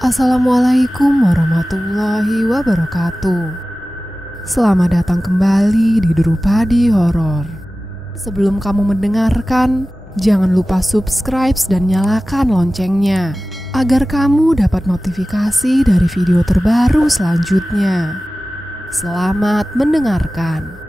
Assalamualaikum warahmatullahi wabarakatuh. Selamat datang kembali di Drupadi Horor. Sebelum kamu mendengarkan, jangan lupa subscribe dan nyalakan loncengnya agar kamu dapat notifikasi dari video terbaru selanjutnya. Selamat mendengarkan.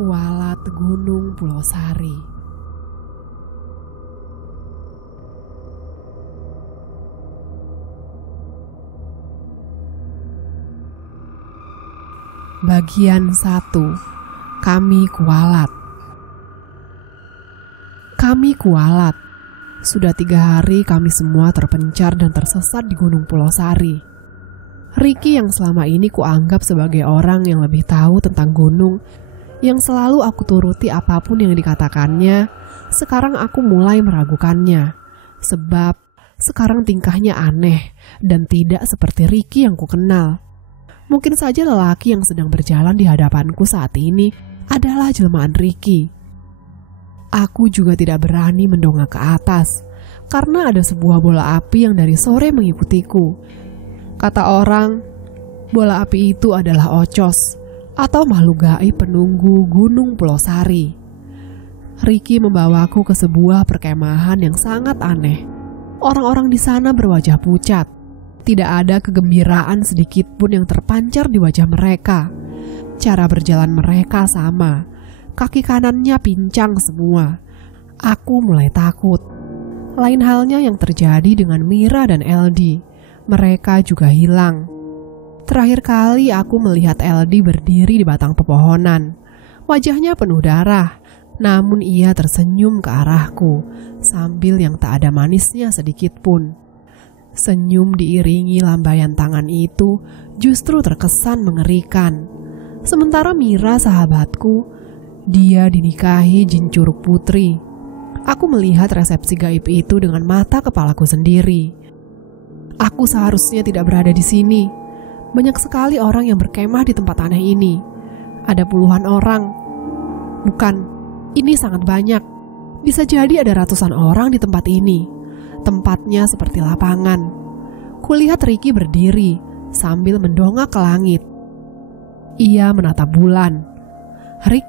Kualat Gunung Pulau Sari. Bagian 1. Kami kualat. Kami kualat. Sudah 3 hari kami semua terpencar dan tersesat di Gunung Pulau Sari. Ricky yang selama ini kuanggap sebagai orang yang lebih tahu tentang gunung, yang selalu aku turuti apapun yang dikatakannya, sekarang aku mulai meragukannya. Sebab sekarang tingkahnya aneh dan tidak seperti Ricky yang kukenal. Mungkin saja lelaki yang sedang berjalan di hadapanku saat ini adalah jelmaan Ricky. Aku juga tidak berani mendongak ke atas, karena ada sebuah bola api yang dari sore mengikutiku. Kata orang, bola api itu adalah Ocos, atau makhluk gaib penunggu Gunung Pulau Sari. Ricky membawaku ke sebuah perkemahan yang sangat aneh. Orang-orang di sana berwajah pucat. Tidak ada kegembiraan sedikit pun yang terpancar di wajah mereka. Cara berjalan mereka sama. Kaki kanannya pincang semua. Aku mulai takut. Lain halnya yang terjadi dengan Mira dan LD. Mereka juga hilang. Terakhir kali aku melihat LD berdiri di batang pepohonan. Wajahnya penuh darah, namun ia tersenyum ke arahku sambil yang tak ada manisnya sedikit pun. Senyum diiringi lambaian tangan itu justru terkesan mengerikan. Sementara Mira sahabatku, dia dinikahi jin curug putri. Aku melihat resepsi gaib itu dengan mata kepalaku sendiri. Aku seharusnya tidak berada di sini. Banyak sekali orang yang berkemah di tempat aneh ini. Ada puluhan orang. Bukan, ini sangat banyak. Bisa jadi ada ratusan orang di tempat ini. Tempatnya seperti lapangan. Kulihat Ricky berdiri sambil mendongak ke langit. Ia menatap bulan. Rick,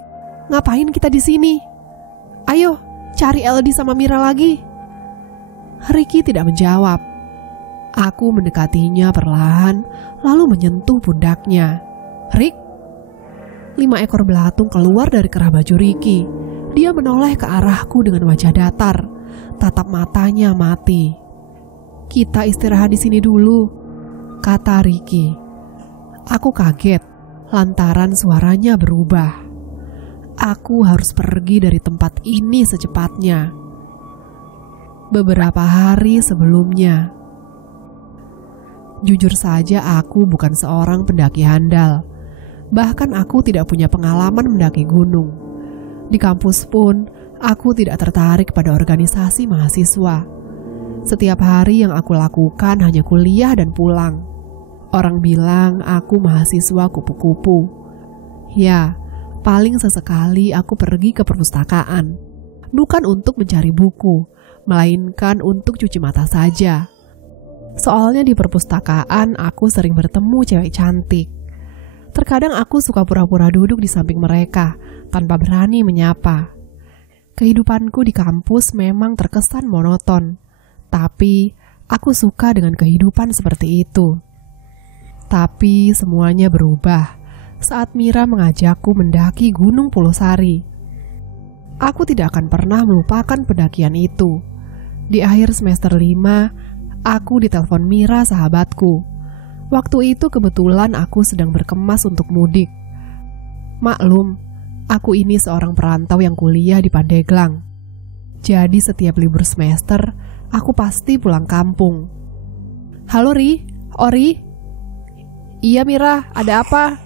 ngapain kita di sini? Ayo, cari LD sama Mira lagi. Ricky tidak menjawab. Aku mendekatinya perlahan, lalu menyentuh pundaknya. Rick? 5 ekor belatung keluar dari kerah baju Ricky. Dia menoleh ke arahku dengan wajah datar. Tatap matanya mati. Kita istirahat di sini dulu, kata Ricky. Aku kaget, lantaran suaranya berubah. Aku harus pergi dari tempat ini secepatnya. Beberapa hari sebelumnya. Jujur saja aku bukan seorang pendaki handal. Bahkan aku tidak punya pengalaman mendaki gunung. Di kampus pun, aku tidak tertarik pada organisasi mahasiswa. Setiap hari yang aku lakukan hanya kuliah dan pulang. Orang bilang aku mahasiswa kupu-kupu. Ya, paling sesekali aku pergi ke perpustakaan. Bukan untuk mencari buku, melainkan untuk cuci mata saja. Soalnya di perpustakaan aku sering bertemu cewek cantik. Terkadang aku suka pura-pura duduk di samping mereka tanpa berani menyapa. Kehidupanku di kampus memang terkesan monoton, tapi aku suka dengan kehidupan seperti itu. Tapi semuanya berubah saat Mira mengajakku mendaki Gunung Pulau Sari. Aku tidak akan pernah melupakan pendakian itu. Di akhir semester 5, aku ditelepon Mira sahabatku. Waktu itu kebetulan aku sedang berkemas untuk mudik. Maklum, aku ini seorang perantau yang kuliah di Pandeglang. Jadi setiap libur semester, aku pasti pulang kampung. Halo Ri, Ori? Iya Mira, ada apa?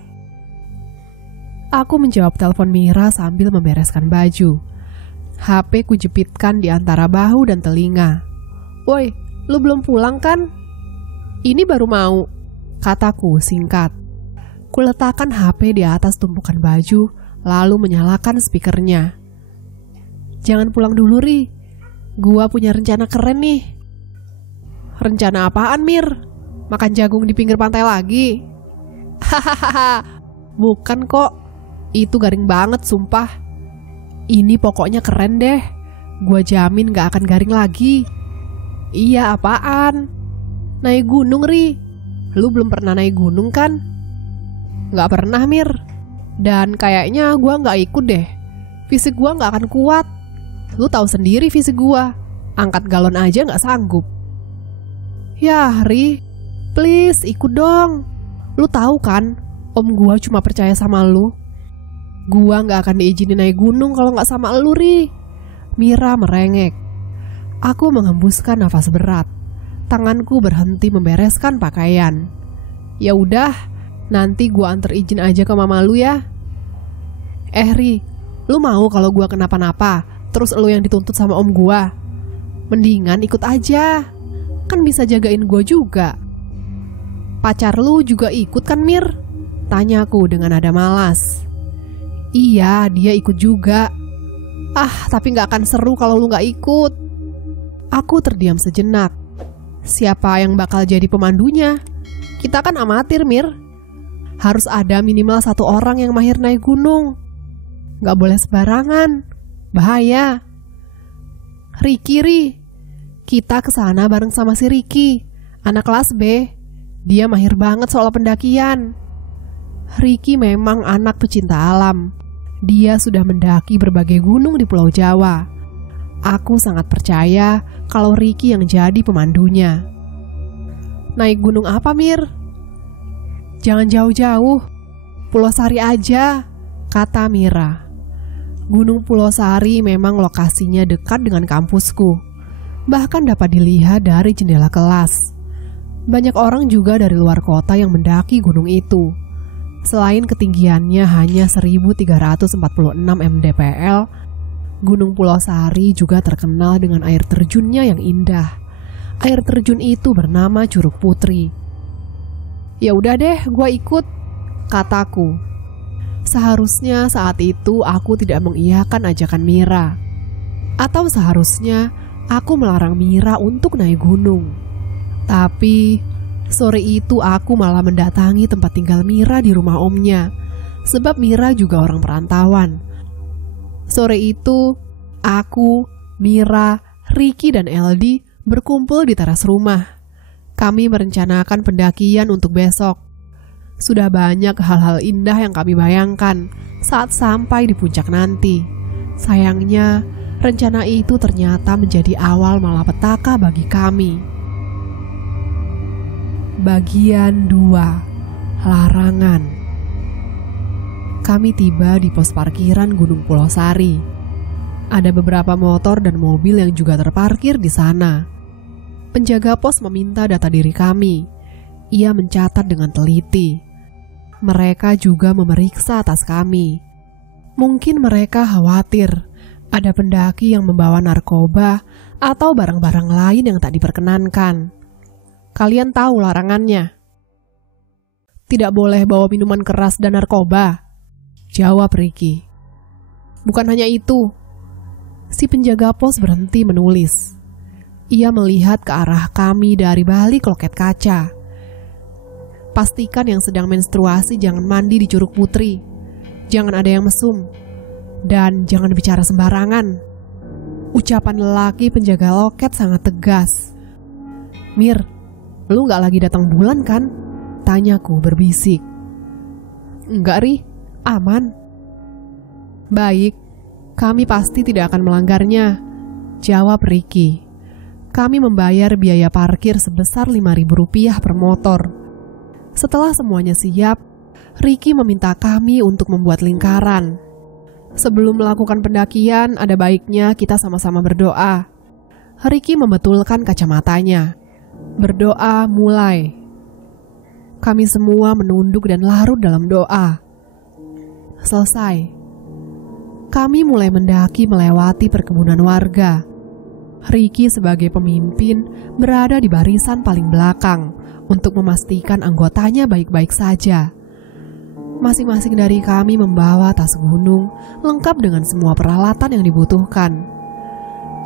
Aku menjawab telepon Mira sambil membereskan baju. HP ku jepitkan di antara bahu dan telinga. Woi, lu belum pulang kan? Ini baru mau, kataku singkat. Kuletakkan HP di atas tumpukan baju, lalu menyalakan speakernya. Jangan pulang dulu, Ri. Gua punya rencana keren nih. Rencana apaan, Mir? Makan jagung di pinggir pantai lagi? Hahaha, bukan kok. Itu garing banget, sumpah. Ini pokoknya keren deh. Gua jamin gak akan garing lagi. Iya, apaan? Naik gunung, Ri. Lu belum pernah naik gunung kan? Gak pernah, Mir. Dan kayaknya gua gak ikut deh. Fisik gua gak akan kuat. Lu tahu sendiri fisik gua. Angkat galon aja gak sanggup. Ya, Ri. Please, ikut dong. Lu tahu kan, om gua cuma percaya sama lu. Gua gak akan diizinin naik gunung kalau gak sama lu, Ri. Mira merengek. Aku menghembuskan nafas berat. Tanganku berhenti membereskan pakaian. Ya udah, nanti gua anter izin aja ke mama lu ya. Ri, lu mau kalau gua kenapa-napa, terus lu yang dituntut sama om gua? Mendingan ikut aja. Kan bisa jagain gua juga. Pacar lu juga ikut kan, Mir? Tanyaku dengan nada malas. Iya, dia ikut juga. Tapi gak akan seru kalau lu gak ikut. Aku terdiam sejenak. Siapa yang bakal jadi pemandunya? Kita kan amatir, Mir. Harus ada minimal 1 orang yang mahir naik gunung. Gak boleh sembarangan. Bahaya. Ri. Kita kesana bareng sama si Ricky, anak kelas B. Dia mahir banget soal pendakian. Ricky memang anak pecinta alam. Dia sudah mendaki berbagai gunung di Pulau Jawa. Aku sangat percaya kalau Ricky yang jadi pemandunya. Naik gunung apa, Mir? Jangan jauh-jauh, Pulau Sari aja, kata Mira. Gunung Pulau Sari memang lokasinya dekat dengan kampusku. Bahkan dapat dilihat dari jendela kelas. Banyak orang juga dari luar kota yang mendaki gunung itu. Selain ketinggiannya hanya 1346 mdpl, Gunung Pulau Sari juga terkenal dengan air terjunnya yang indah. Air terjun itu bernama Curug Putri. Ya udah deh, gua ikut, kataku. Seharusnya saat itu aku tidak mengiyakan ajakan Mira. Atau seharusnya aku melarang Mira untuk naik gunung. Tapi sore itu aku malah mendatangi tempat tinggal Mira di rumah omnya. Sebab Mira juga orang perantauan. Sore itu aku, Mira, Ricky dan Eldi berkumpul di teras rumah. Kami merencanakan pendakian untuk besok. Sudah banyak hal-hal indah yang kami bayangkan saat sampai di puncak nanti. Sayangnya, rencana itu ternyata menjadi awal malapetaka bagi kami. Bagian 2. Larangan. Kami tiba di pos parkiran Gunung Pulau Sari. Ada beberapa motor dan mobil yang juga terparkir di sana. Penjaga pos meminta data diri kami. Ia mencatat dengan teliti. Mereka juga memeriksa tas kami. Mungkin mereka khawatir ada pendaki yang membawa narkoba atau barang-barang lain yang tak diperkenankan. Kalian tahu larangannya? Tidak boleh bawa minuman keras dan narkoba, jawab Ricky. Bukan hanya itu. Si penjaga pos berhenti menulis. Ia melihat ke arah kami dari balik loket kaca. Pastikan yang sedang menstruasi jangan mandi di Curug Putri. Jangan ada yang mesum. Dan jangan bicara sembarangan. Ucapan lelaki penjaga loket sangat tegas. Mir, lu gak lagi datang bulan kan? Tanyaku berbisik. Enggak, Ri, aman. Baik, kami pasti tidak akan melanggarnya, jawab Ricky. Kami membayar biaya parkir sebesar Rp5.000 per motor. Setelah semuanya siap, Ricky meminta kami untuk membuat lingkaran. Sebelum melakukan pendakian, ada baiknya kita sama-sama berdoa. Ricky membetulkan kacamatanya. Berdoa mulai. Kami semua menunduk dan larut dalam doa. Selesai. Kami mulai mendaki melewati perkebunan warga. Ricky sebagai pemimpin berada di barisan paling belakang, untuk memastikan anggotanya baik-baik saja. Masing-masing dari kami membawa tas gunung lengkap dengan semua peralatan yang dibutuhkan.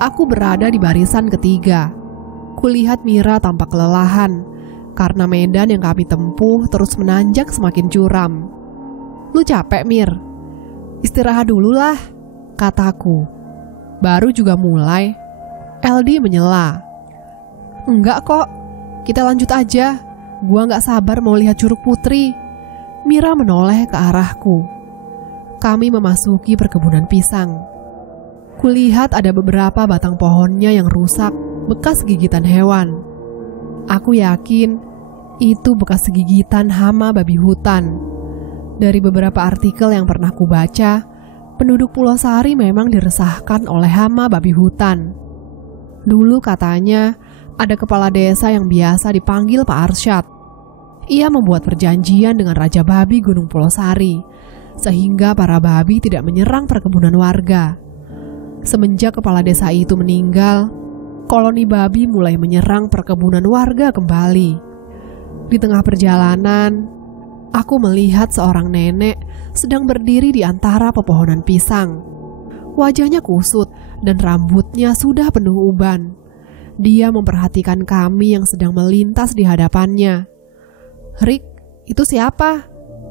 Aku berada di barisan ketiga. Kulihat Mira tampak kelelahan karena medan yang kami tempuh terus menanjak semakin curam. "Lu capek, Mir? Istirahat dulu lah," kataku. "Baru juga mulai." LD menyela. "Enggak kok, kita lanjut aja. Gua gak sabar mau lihat Curug Putri." Mira menoleh ke arahku. Kami memasuki perkebunan pisang. Kulihat ada beberapa batang pohonnya yang rusak, bekas gigitan hewan. Aku yakin itu bekas gigitan hama babi hutan. Dari beberapa artikel yang pernah kubaca, penduduk Pulau Sari memang diresahkan oleh hama babi hutan. Dulu katanya ada kepala desa yang biasa dipanggil Pak Arsyad. Ia membuat perjanjian dengan Raja Babi Gunung Pulau Sari, sehingga para babi tidak menyerang perkebunan warga. Semenjak kepala desa itu meninggal, koloni babi mulai menyerang perkebunan warga kembali. Di tengah perjalanan, aku melihat seorang nenek sedang berdiri di antara pepohonan pisang. Wajahnya kusut dan rambutnya sudah penuh uban. Dia memperhatikan kami yang sedang melintas di hadapannya. "Rik, itu siapa?"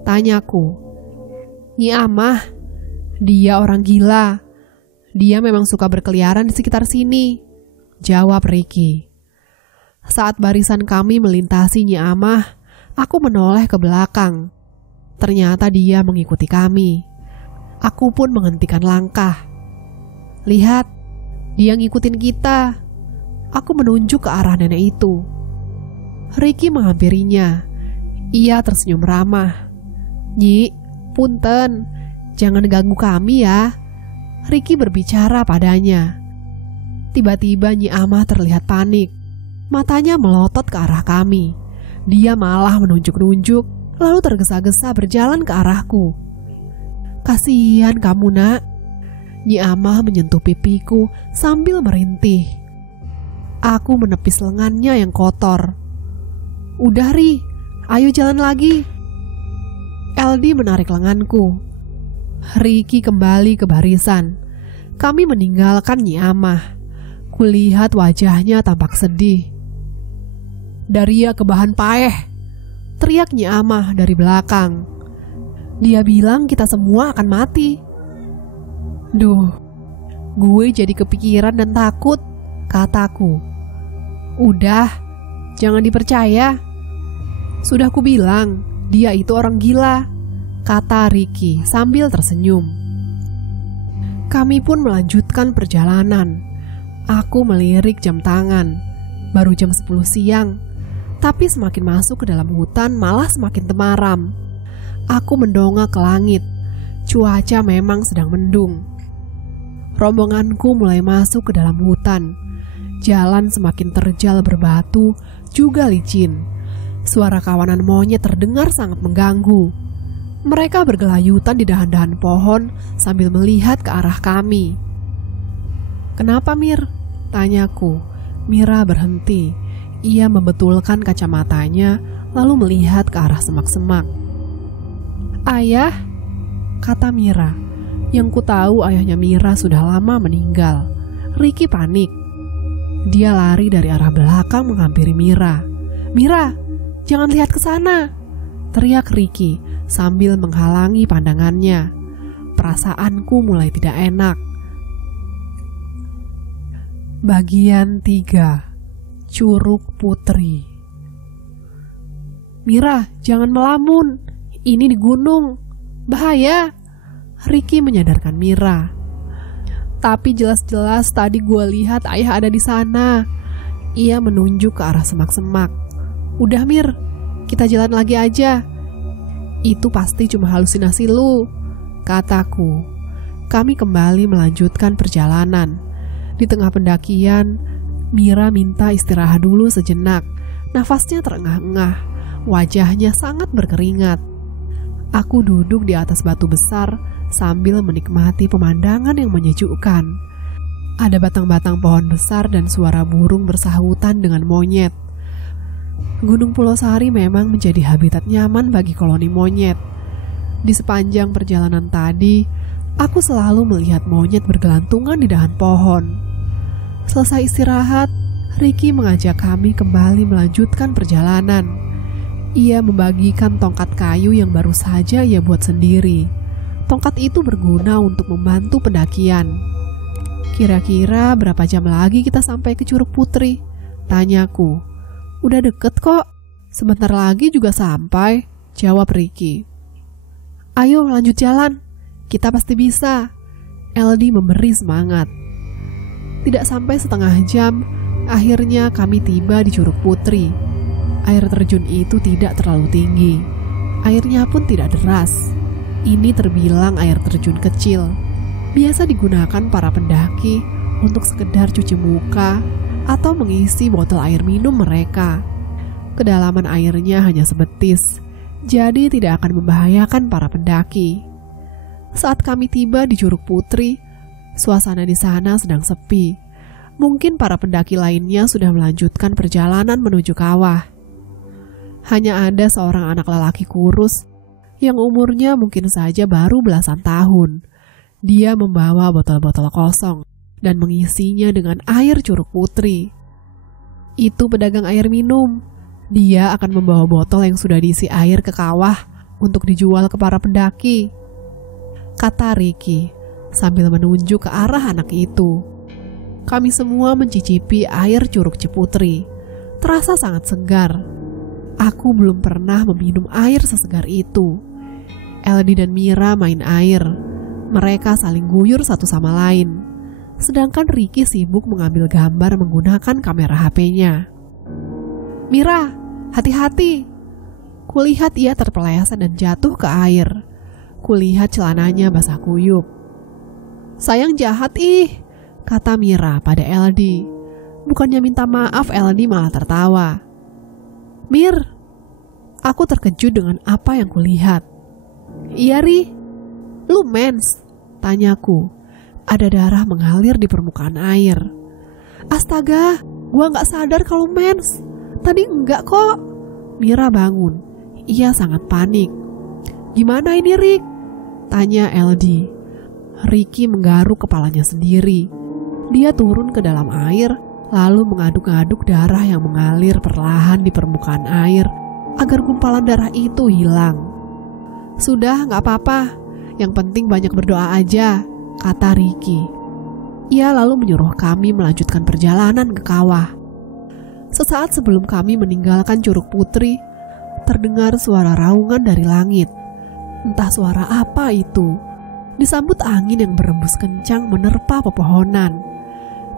tanyaku. "Nyi Amah. Dia orang gila. Dia memang suka berkeliaran di sekitar sini," jawab Riki. Saat barisan kami melintasi Nyi Amah, aku menoleh ke belakang. Ternyata dia mengikuti kami. Aku pun menghentikan langkah. "Lihat, dia ngikutin kita." Aku menunjuk ke arah nenek itu. Riki menghampirinya. Ia tersenyum ramah. "Nyi, punten, jangan ganggu kami ya." Riki berbicara padanya. Tiba-tiba Nyi Amah terlihat panik. Matanya melotot ke arah kami. Dia malah menunjuk-nunjuk, lalu tergesa-gesa berjalan ke arahku. "Kasihan kamu, Nak." Nyi Amah menyentuh pipiku sambil merintih. Aku menepis lengannya yang kotor. "Udah, Ri, ayo jalan lagi." LD menarik lenganku. Riki kembali ke barisan. Kami meninggalkan Nyi Amah. Kulihat wajahnya tampak sedih. "Daria kebahan paeh," teriak Nyi Amah dari belakang. "Dia bilang kita semua akan mati." Duh, gue jadi kepikiran dan takut, kataku. "Udah, jangan dipercaya. Sudah kubilang, dia itu orang gila," kata Riki sambil tersenyum. Kami pun melanjutkan perjalanan. Aku melirik jam tangan. Baru jam 10 siang. Tapi semakin masuk ke dalam hutan malah semakin temaram. Aku mendongak ke langit. Cuaca memang sedang mendung. Rombonganku mulai masuk ke dalam hutan. Jalan semakin terjal berbatu, juga licin. Suara kawanan monyet terdengar sangat mengganggu. Mereka bergelayutan di dahan-dahan pohon sambil melihat ke arah kami. "Kenapa, Mir?" tanyaku. Mira berhenti. Ia membetulkan kacamatanya, lalu melihat ke arah semak-semak. "Ayah," kata Mira. Yang ku tahu ayahnya Mira sudah lama meninggal. Riki panik. Dia lari dari arah belakang menghampiri Mira. "Mira, jangan lihat ke sana!" teriak Riki sambil menghalangi pandangannya. Perasaanku mulai tidak enak. Bagian 3. Curug Putri. "Mira, jangan melamun. Ini di gunung. Bahaya!" Riki menyadarkan Mira. "Tapi jelas-jelas tadi gue lihat ayah ada di sana." Ia menunjuk ke arah semak-semak. "Udah, Mir, kita jalan lagi aja. Itu pasti cuma halusinasi lu," kataku. Kami kembali melanjutkan perjalanan. Di tengah pendakian, Mira minta istirahat dulu sejenak. Nafasnya terengah-engah, wajahnya sangat berkeringat. Aku duduk di atas batu besar sambil menikmati pemandangan yang menyejukkan. Ada batang-batang pohon besar dan suara burung bersahutan dengan monyet. Gunung Pulosari memang menjadi habitat nyaman bagi koloni monyet. Di sepanjang perjalanan tadi, aku selalu melihat monyet bergelantungan di dahan pohon. Selesai istirahat, Ricky mengajak kami kembali melanjutkan perjalanan. Ia membagikan tongkat kayu yang baru saja ia buat sendiri. Tongkat itu berguna untuk membantu pendakian. Kira-kira berapa jam lagi kita sampai ke Curug Putri? Tanyaku. Udah deket kok, sebentar lagi juga sampai, jawab Ricky. Ayo lanjut jalan, kita pasti bisa. LD memberi semangat. Tidak sampai setengah jam, akhirnya kami tiba di Curug Putri. Air terjun itu tidak terlalu tinggi. Airnya pun tidak deras. Ini terbilang air terjun kecil. Biasa digunakan para pendaki untuk sekedar cuci muka atau mengisi botol air minum mereka. Kedalaman airnya hanya sebetis, jadi tidak akan membahayakan para pendaki. Saat kami tiba di Curug Putri, suasana di sana sedang sepi. Mungkin para pendaki lainnya sudah melanjutkan perjalanan menuju kawah. Hanya ada seorang anak lelaki kurus yang umurnya mungkin saja baru belasan tahun. Dia membawa botol-botol kosong dan mengisinya dengan air Curug Putri. Itu pedagang air minum. Dia akan membawa botol yang sudah diisi air ke kawah untuk dijual ke para pendaki, kata Ricky sambil menunjuk ke arah anak itu. Kami semua mencicipi air Curug Ciputri. Terasa sangat segar. Aku belum pernah meminum air sesegar itu. LD dan Mira main air. Mereka saling guyur satu sama lain. Sedangkan Ricky sibuk mengambil gambar menggunakan kamera HP-nya. Mira, hati-hati. Kulihat ia terpeleset dan jatuh ke air. Kulihat celananya basah kuyup. Sayang jahat ih, kata Mira pada LD. Bukannya minta maaf, LD malah tertawa. Mir, aku terkejut dengan apa yang kulihat. Iya Ri, lu mens? Tanyaku. Ada darah mengalir di permukaan air. Astaga, gua gak sadar kalau mens. Tadi enggak kok. Mira bangun. Ia sangat panik. Gimana ini Rick? Tanya LD. Ricky menggaruk kepalanya sendiri. Dia turun ke dalam air, lalu mengaduk-aduk darah yang mengalir perlahan di permukaan air agar gumpalan darah itu hilang. Sudah, gak apa-apa. Yang penting banyak berdoa aja, kata Ricky. Ia lalu menyuruh kami melanjutkan perjalanan ke kawah. Sesaat sebelum kami meninggalkan Curug Putri, terdengar suara raungan dari langit. Entah suara apa itu. Disambut angin yang berembus kencang menerpa pepohonan.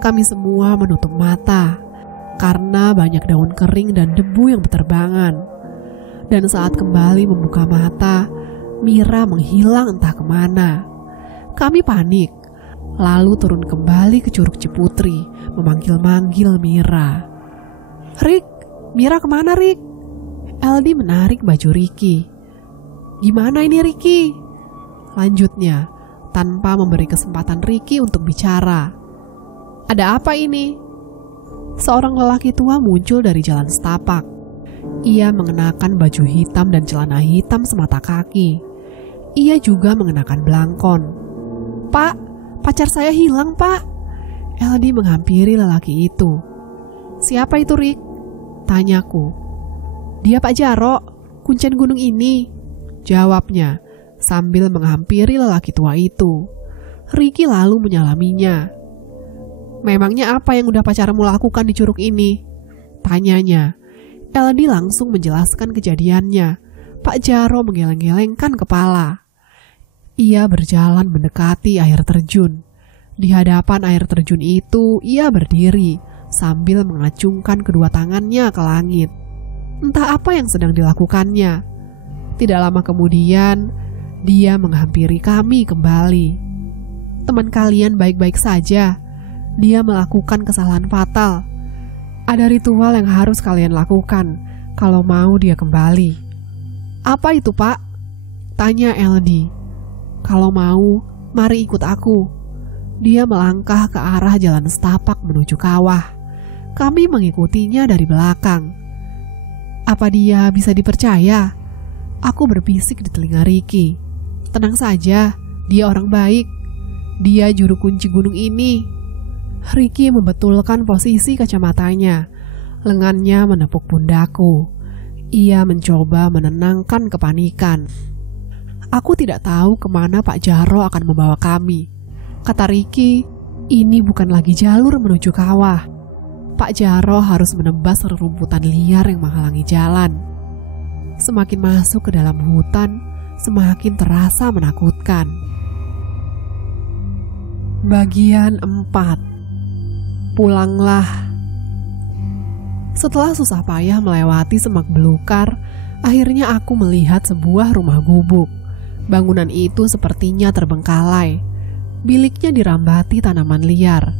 Kami semua menutup mata karena banyak daun kering dan debu yang berterbangan. Dan saat kembali membuka mata, Mira menghilang entah kemana. Kami panik, lalu turun kembali ke Curug Ciputri, memanggil-manggil Mira. Rick, Mira kemana Rick? LD menarik baju Ricky. Gimana ini Ricky? Lanjutnya, tanpa memberi kesempatan Ricky untuk bicara. Ada apa ini? Seorang lelaki tua muncul dari jalan setapak. Ia mengenakan baju hitam dan celana hitam semata kaki. Ia juga mengenakan belangkon. Pak, pacar saya hilang pak. LD menghampiri lelaki itu. Siapa itu Rick? Tanyaku. Dia Pak Jaro, kuncen gunung ini, jawabnya sambil menghampiri lelaki tua itu. Ricky lalu menyalaminya. Memangnya apa yang udah pacarmu lakukan di curug ini? Tanyanya. LD langsung menjelaskan kejadiannya. Pak Jaro menggeleng-gelengkan kepala. Ia berjalan mendekati air terjun. Di hadapan air terjun itu, ia berdiri sambil mengacungkan kedua tangannya ke langit. Entah apa yang sedang dilakukannya. Tidak lama kemudian, dia menghampiri kami kembali. Teman kalian baik-baik saja. Dia melakukan kesalahan fatal. Ada ritual yang harus kalian lakukan kalau mau dia kembali. Apa itu pak? Tanya LD. Kalau mau, mari ikut aku. Dia melangkah ke arah jalan setapak menuju kawah. Kami mengikutinya dari belakang. Apa dia bisa dipercaya? Aku berbisik di telinga Ricky. Tenang saja, dia orang baik. Dia juru kunci gunung ini. Ricky membetulkan posisi kacamatanya. Lengannya menepuk pundakku. Ia mencoba menenangkan kepanikan. Aku tidak tahu kemana Pak Jaro akan membawa kami. Kata Ricky, ini bukan lagi jalur menuju kawah. Pak Jaro harus menebas rerumputan liar yang menghalangi jalan. Semakin masuk ke dalam hutan, semakin terasa menakutkan. Bagian 4. Pulanglah. Setelah susah payah melewati semak belukar, akhirnya aku melihat sebuah rumah gubuk. Bangunan itu sepertinya terbengkalai. Biliknya dirambati tanaman liar.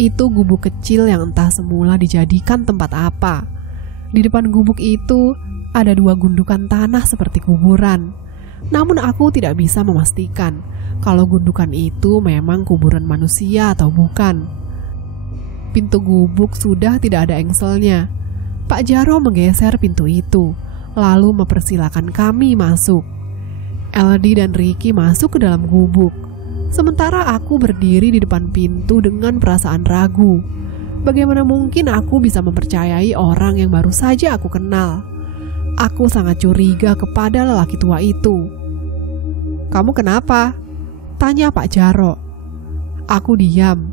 Itu gubuk kecil yang entah semula dijadikan tempat apa. Di depan gubuk itu ada 2 gundukan tanah seperti kuburan. Namun aku tidak bisa memastikan kalau gundukan itu memang kuburan manusia atau bukan. Pintu gubuk sudah tidak ada engselnya. Pak Jaro menggeser pintu itu, lalu mempersilakan kami masuk. Eldi dan Ricky masuk ke dalam gubuk. Sementara aku berdiri di depan pintu dengan perasaan ragu. Bagaimana mungkin aku bisa mempercayai orang yang baru saja aku kenal? Aku sangat curiga kepada lelaki tua itu. "Kamu kenapa?" tanya Pak Jaro. Aku diam.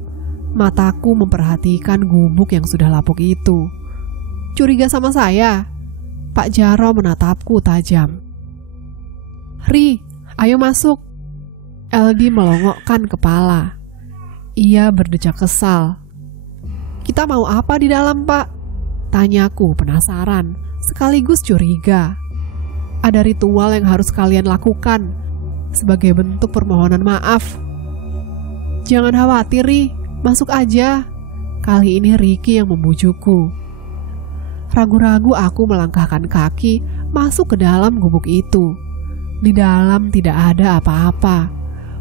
Mataku memperhatikan gubuk yang sudah lapuk itu. "Curiga sama saya?" Pak Jaro menatapku tajam. "Ri, ayo masuk." Eldi melongokkan kepala. Ia berdecak kesal. "Kita mau apa di dalam, Pak?" tanyaku penasaran, sekaligus curiga. "Ada ritual yang harus kalian lakukan sebagai bentuk permohonan maaf." "Jangan khawatir, Ri. Masuk aja." Kali ini Ricky yang membujukku. Ragu-ragu aku melangkahkan kaki masuk ke dalam gubuk itu. Di dalam tidak ada apa-apa.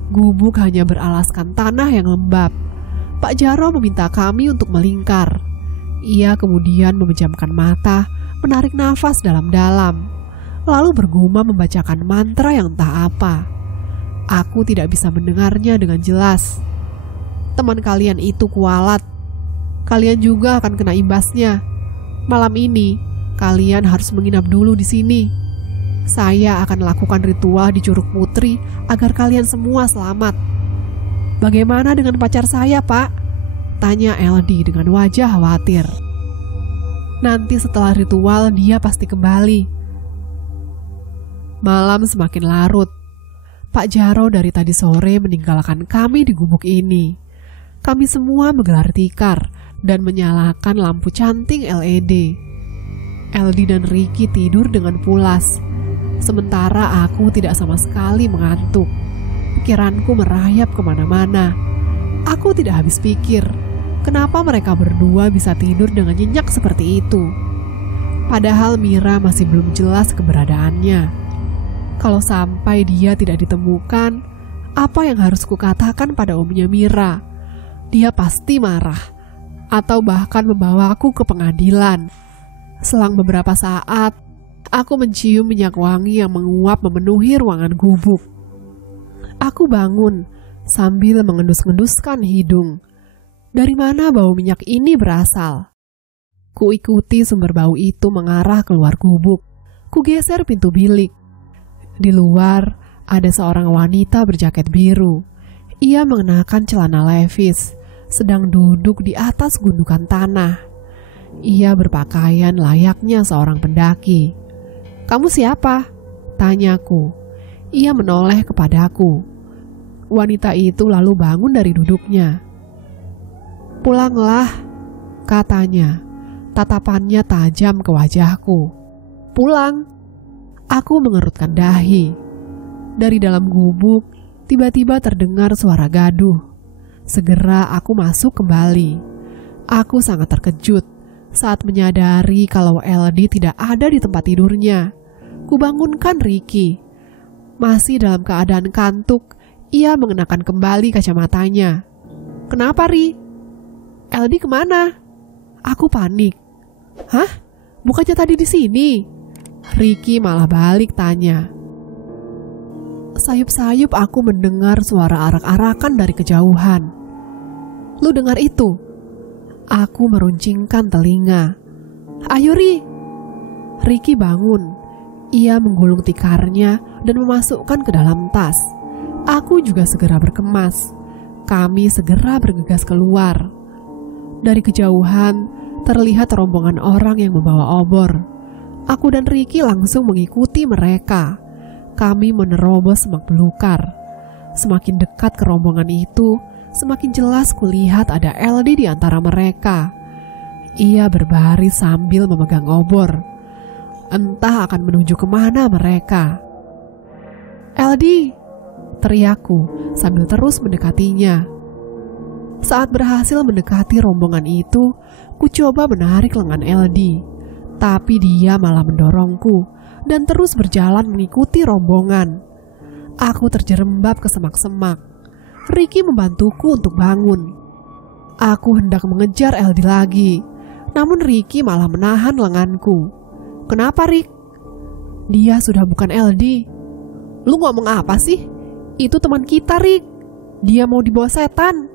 Gubuk hanya beralaskan tanah yang lembab. Pak Jaro meminta kami untuk melingkar. Ia kemudian memejamkan mata, menarik nafas dalam-dalam, lalu bergumam membacakan mantra yang entah apa. Aku tidak bisa mendengarnya dengan jelas. "Teman kalian itu kualat. Kalian juga akan kena imbasnya. Malam ini, kalian harus menginap dulu di sini. Saya akan lakukan ritual di Curug Putri agar kalian semua selamat." "Bagaimana dengan pacar saya, Pak?" tanya Eldi dengan wajah khawatir. "Nanti setelah ritual dia pasti kembali." Malam semakin larut. Pak Jaro dari tadi sore meninggalkan kami di gubuk ini. Kami semua menggelar tikar dan menyalakan lampu canting LED. Eldi dan Ricky tidur dengan pulas. Sementara aku tidak sama sekali mengantuk. Pikiranku merayap kemana-mana. Aku tidak habis pikir, kenapa mereka berdua bisa tidur dengan nyenyak seperti itu. Padahal Mira masih belum jelas keberadaannya. Kalau sampai dia tidak ditemukan, apa yang harus kukatakan pada omnya Mira? Dia pasti marah, atau bahkan membawaku ke pengadilan. Selang beberapa saat, aku mencium minyak wangi yang menguap memenuhi ruangan gubuk. Aku bangun sambil mengendus-enduskan hidung. Dari mana bau minyak ini berasal? Kuikuti sumber bau itu mengarah keluar gubuk. Kugeser pintu bilik. Di luar ada seorang wanita berjaket biru. Ia mengenakan celana levis, sedang duduk di atas gundukan tanah. Ia berpakaian layaknya seorang pendaki. "Kamu siapa?" tanyaku. Ia menoleh kepadaku. Wanita itu lalu bangun dari duduknya. "Pulanglah," katanya. Tatapannya tajam ke wajahku. "Pulang?" Aku mengerutkan dahi. Dari dalam gubuk, tiba-tiba terdengar suara gaduh. Segera aku masuk kembali. Aku sangat terkejut saat menyadari kalau Eldi tidak ada di tempat tidurnya. Kubangunkan Ricky. Masih dalam keadaan kantuk, ia mengenakan kembali kacamatanya. "Kenapa, Ri? Eldi kemana?" Aku panik. "Hah? bukannya tadi di sini? Ricky malah balik tanya. Sayup-sayup aku mendengar suara arak-arakan dari kejauhan. Lu dengar itu? Aku meruncingkan telinga. Ayo Ri. Ricky bangun. Ia menggulung tikarnya dan memasukkan ke dalam tas. Aku juga segera berkemas. Kami segera bergegas keluar. Dari kejauhan terlihat rombongan orang yang membawa obor. Aku dan Ricky langsung mengikuti mereka. Kami menerobos semak belukar. Semakin dekat ke rombongan itu, semakin jelas kulihat ada LD di antara mereka. Ia berbaris sambil memegang obor. Entah akan menuju kemana mereka. LD, teriakku sambil terus mendekatinya. Saat berhasil mendekati rombongan itu, ku coba menarik lengan LD. Tapi dia malah mendorongku dan terus berjalan mengikuti rombongan. Aku terjerembab ke semak-semak. Ricky membantuku untuk bangun. Aku hendak mengejar LD lagi, namun Ricky malah menahan lenganku. Kenapa, Rick? Dia sudah bukan LD. Lu ngomong apa sih? Itu teman kita, Rick. Dia mau dibawa setan.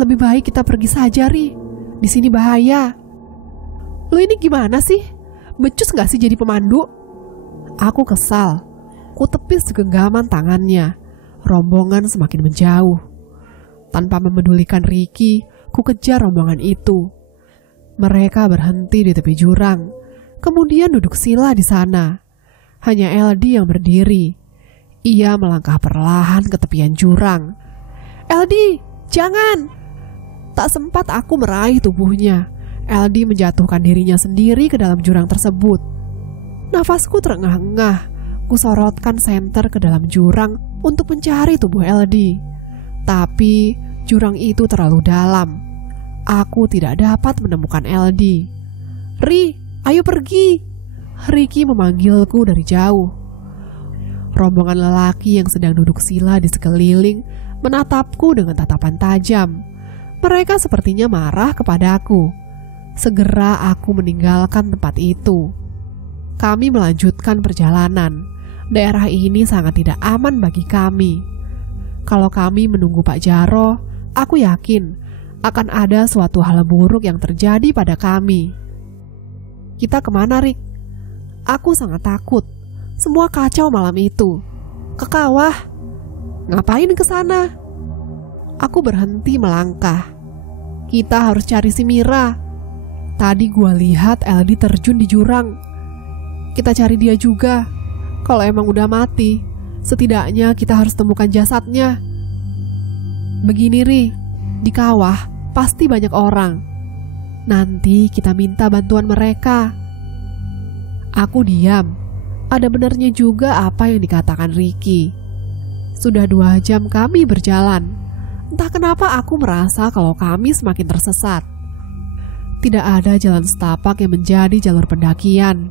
Lebih baik kita pergi saja, Rick. Di sini bahaya. Lu ini gimana sih? Becus gak sih jadi pemandu? Aku kesal. Ku tepis genggaman tangannya. Rombongan semakin menjauh. Tanpa memedulikan Ricky, ku kejar rombongan itu. Mereka berhenti di tepi jurang. Kemudian duduk sila di sana. Hanya LD yang berdiri. Ia melangkah perlahan ke tepian jurang. LD, jangan! Tak sempat aku meraih tubuhnya. LD menjatuhkan dirinya sendiri ke dalam jurang tersebut. Nafasku terengah-engah. Kusorotkan senter ke dalam jurang untuk mencari tubuh LD. Tapi jurang itu terlalu dalam. Aku tidak dapat menemukan LD. Ri, ayo pergi. Ricky memanggilku dari jauh. Rombongan lelaki yang sedang duduk sila di sekeliling menatapku dengan tatapan tajam. Mereka sepertinya marah kepadaku. Segera aku meninggalkan tempat itu. Kami melanjutkan perjalanan. Daerah ini sangat tidak aman bagi kami. Kalau kami menunggu Pak Jaro, aku yakin akan ada suatu hal buruk yang terjadi pada kami. Kita kemana, Rick? Aku sangat takut. Semua kacau malam itu. Ke kawah. Ngapain ke sana? Aku berhenti melangkah. Kita harus cari si Mira. Tadi gua lihat LD terjun di jurang. Kita cari dia juga. Kalau emang udah mati, setidaknya kita harus temukan jasadnya. Begini, Ri, di kawah pasti banyak orang. Nanti kita minta bantuan mereka. Aku diam. Ada benarnya juga apa yang dikatakan Ricky. Sudah 2 jam kami berjalan. Entah kenapa aku merasa kalau kami semakin tersesat. Tidak ada jalan setapak yang menjadi jalur pendakian.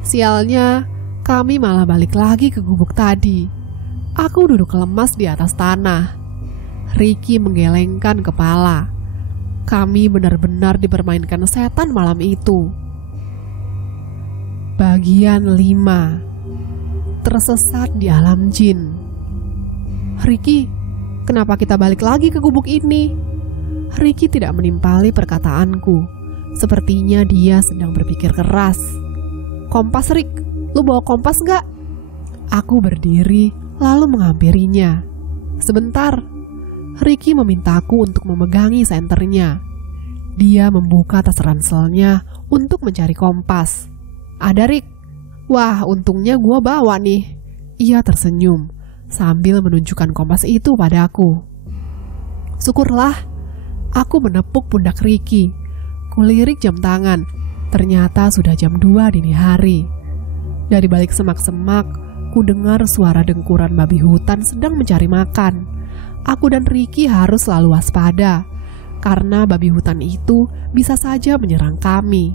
Sialnya, kami malah balik lagi ke gubuk tadi. Aku duduk lemas di atas tanah. Ricky menggelengkan kepala. Kami benar-benar dipermainkan setan malam itu. Bagian 5. Tersesat di alam jin. Ricky, kenapa kita balik lagi ke gubuk ini? Ricky tidak menimpali perkataanku. Sepertinya dia sedang berpikir keras. Kompas, Rick. Lu bawa kompas gak? Aku berdiri lalu menghampirinya. Sebentar. Ricky memintaku untuk memegangi senternya. Dia membuka tas ranselnya untuk mencari kompas. Ada, Rick. Wah, untungnya gua bawa nih. Ia tersenyum sambil menunjukkan kompas itu padaku. Syukurlah. Aku menepuk pundak Ricky. Kulirik jam tangan. Ternyata sudah jam 2 dini hari. Dari balik semak-semak, ku dengar suara dengkuran babi hutan sedang mencari makan. Aku dan Ricky harus selalu waspada, karena babi hutan itu bisa saja menyerang kami.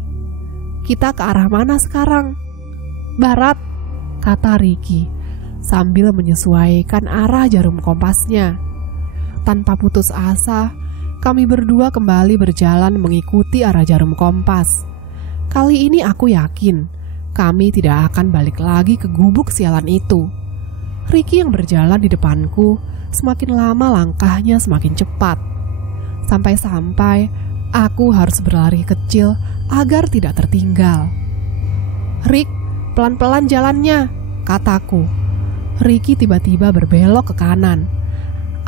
Kita ke arah mana sekarang? Barat, kata Ricky, sambil menyesuaikan arah jarum kompasnya. Tanpa putus asa, kami berdua kembali berjalan mengikuti arah jarum kompas. Kali ini aku yakin kami tidak akan balik lagi ke gubuk sialan itu. Ricky yang berjalan di depanku, semakin lama langkahnya semakin cepat. Sampai-sampai aku harus berlari kecil agar tidak tertinggal. "Rick, pelan-pelan jalannya," kataku. Ricky tiba-tiba berbelok ke kanan.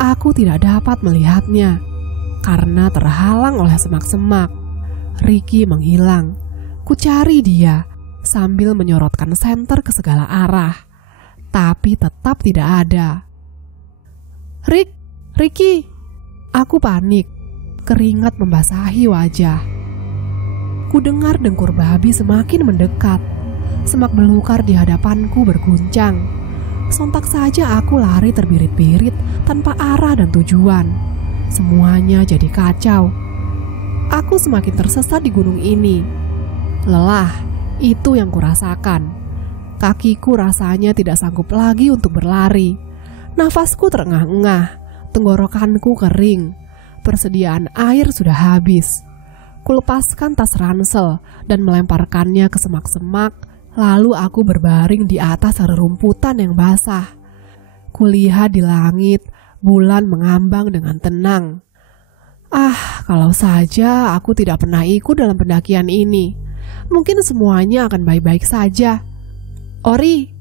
Aku tidak dapat melihatnya karena terhalang oleh semak-semak. Ricky menghilang. Ku cari dia sambil menyorotkan senter ke segala arah, tapi tetap tidak ada. Ricky!" Aku panik, keringat membasahi wajah. Ku dengar dengkur babi semakin mendekat. Semak belukar di hadapanku berguncang. Sontak saja aku lari terbirit-birit tanpa arah dan tujuan. Semuanya jadi kacau. Aku semakin tersesat di gunung ini. Lelah, itu yang kurasakan. Kakiku rasanya tidak sanggup lagi untuk berlari. Nafasku terengah-engah, tenggorokanku kering. Persediaan air sudah habis. Kulepaskan tas ransel dan melemparkannya ke semak-semak. Lalu aku berbaring di atas rerumputan yang basah. Kulihat di langit, bulan mengambang dengan tenang. Kalau saja aku tidak pernah ikut dalam pendakian ini, mungkin semuanya akan baik-baik saja. "Ori!"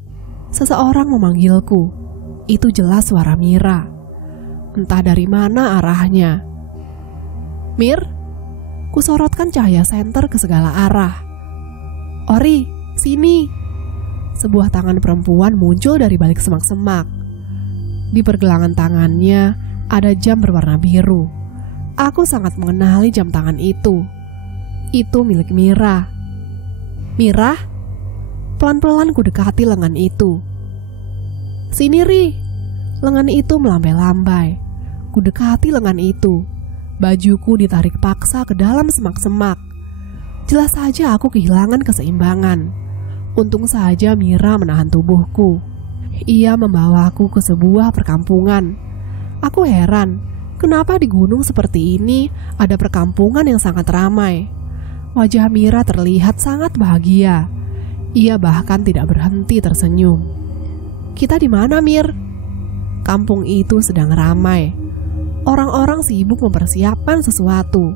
Seseorang memanggilku. Itu jelas suara Mira. Entah dari mana arahnya. "Mir?" Kusorotkan cahaya senter ke segala arah. "Ori, sini!" Sebuah tangan perempuan muncul dari balik semak-semak. Di pergelangan tangannya ada jam berwarna biru. Aku sangat mengenali jam tangan itu. Itu milik Mira. "Mira?" Pelan-pelan ku dekati lengan itu. "Sini, Ri." Lengan itu melambai-lambai. Ku dekati lengan itu. Bajuku ditarik paksa ke dalam semak-semak. Jelas saja aku kehilangan keseimbangan. Untung saja Mira menahan tubuhku. Ia membawaku ke sebuah perkampungan. Aku heran, kenapa di gunung seperti ini ada perkampungan yang sangat ramai. Wajah Mira terlihat sangat bahagia. Ia bahkan tidak berhenti tersenyum. "Kita di mana, Mir?" Kampung itu sedang ramai. Orang-orang sibuk mempersiapkan sesuatu.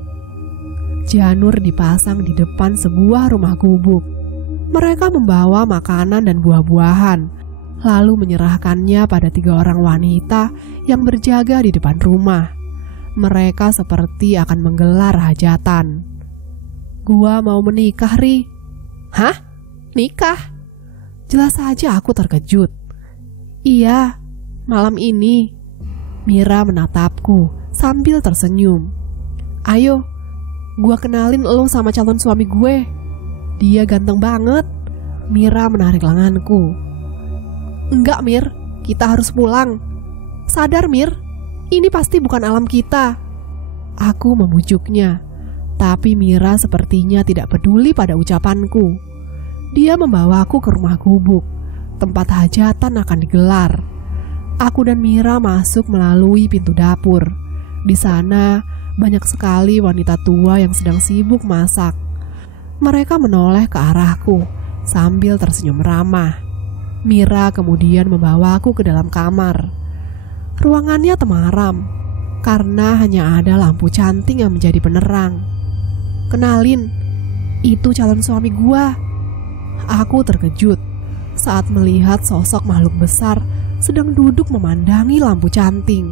Janur dipasang di depan sebuah rumah gubuk. Mereka membawa makanan dan buah-buahan, lalu menyerahkannya pada 3 orang wanita yang berjaga di depan rumah. Mereka seperti akan menggelar hajatan. "Gua mau menikah, Ri." "Hah? Nikah?" Jelas saja aku terkejut. "Iya, malam ini." Mira menatapku sambil tersenyum. "Ayo, gua kenalin lo sama calon suami gue. Dia ganteng banget." Mira menarik lenganku. "Enggak, Mir, kita harus pulang. Sadar, Mir, ini pasti bukan alam kita." Aku membujuknya, tapi Mira sepertinya tidak peduli pada ucapanku. Dia membawaku ke rumah gubuk, tempat hajatan akan digelar. Aku dan Mira masuk melalui pintu dapur. Di sana banyak sekali wanita tua yang sedang sibuk masak. Mereka menoleh ke arahku sambil tersenyum ramah. Mira kemudian membawaku ke dalam kamar. Ruangannya temaram karena hanya ada lampu canting yang menjadi penerang. "Kenalin, itu calon suami gua." Aku terkejut saat melihat sosok makhluk besar sedang duduk memandangi lampu canting.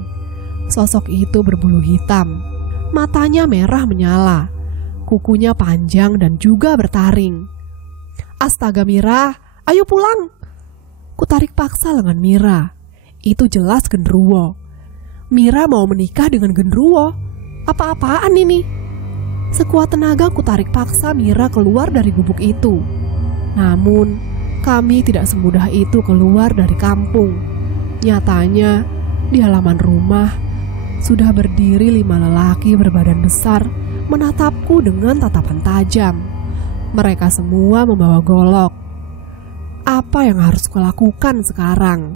Sosok itu berbulu hitam, matanya merah menyala, kukunya panjang dan juga bertaring. "Astaga, Mira, ayo pulang." Kutarik paksa lengan Mira. Itu jelas genderuwo. Mira mau menikah dengan genderuwo. Apa-apaan ini? Sekuat tenaga kutarik paksa Mira keluar dari gubuk itu. Namun, kami tidak semudah itu keluar dari kampung. Nyatanya, di halaman rumah sudah berdiri 5 lelaki berbadan besar menatapku dengan tatapan tajam. Mereka semua membawa golok. Apa yang harus kulakukan sekarang?